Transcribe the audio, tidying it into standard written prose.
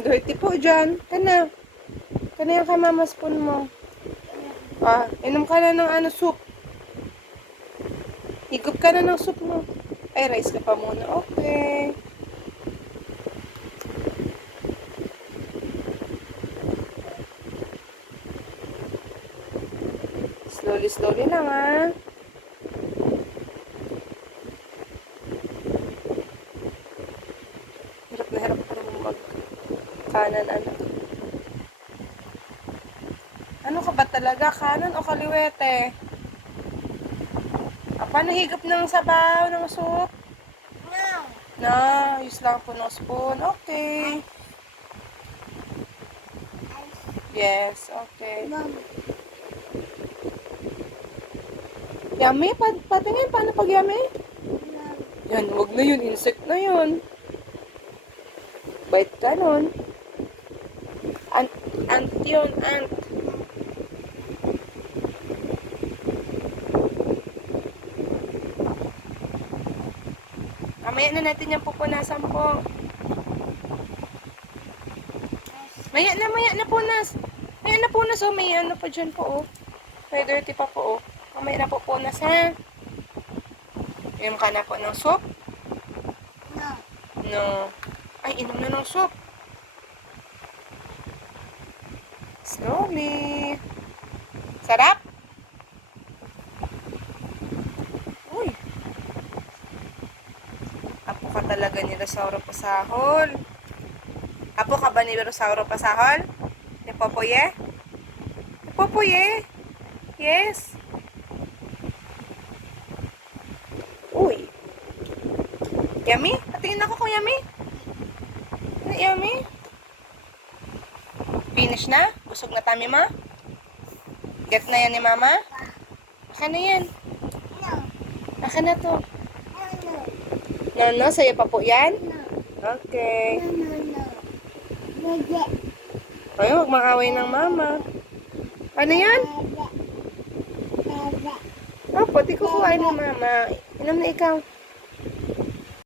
Ang dirty po dyan. Kana. Kana yung kay mama spoon mo. Inom ka na ng soup. Higop ka na ng soup mo. Ay, rice ka pa muna. Okay. Slowly lang, Hirap na hirap pa rin mag-kanan, anak. Ano ka ba talaga? Kanan o kaliwete? Paano higop ng sabaw, ng soup? No, use lang po ng spoon. Okay. Yes, okay. Yummy? Patingin, paano pag yummy? Yan, wag na yun. Insect na yun. Bite ka nun. Ant yun, ant. Mamaya na natin yung pupunasan po. Maya na punas. Maya na punas, may ano pa dyan po, May dirty pa po, Mamaya na pupunas, ha? Inom ka na po ng soup? No. Ay, inom na ng soup. Slowly. Sarap? Uy. Apo ka talaga ni Rosauro Pasahol. Apo ka ba ni Rosauro Pasahol? Ni Popoye? Ni Popoye? Yes. Uy. Yummy? Patingin ako kung yummy. Yummy? Finish na? Busog na tami, ma? Get na yan ni mama? Aka na yan. Aka na to. No, sa'yo pa po yan? Okay. Ay, huwag mang-away ng mama. Ano yan? Pati kukuhain mo, mama. Inom na ikaw.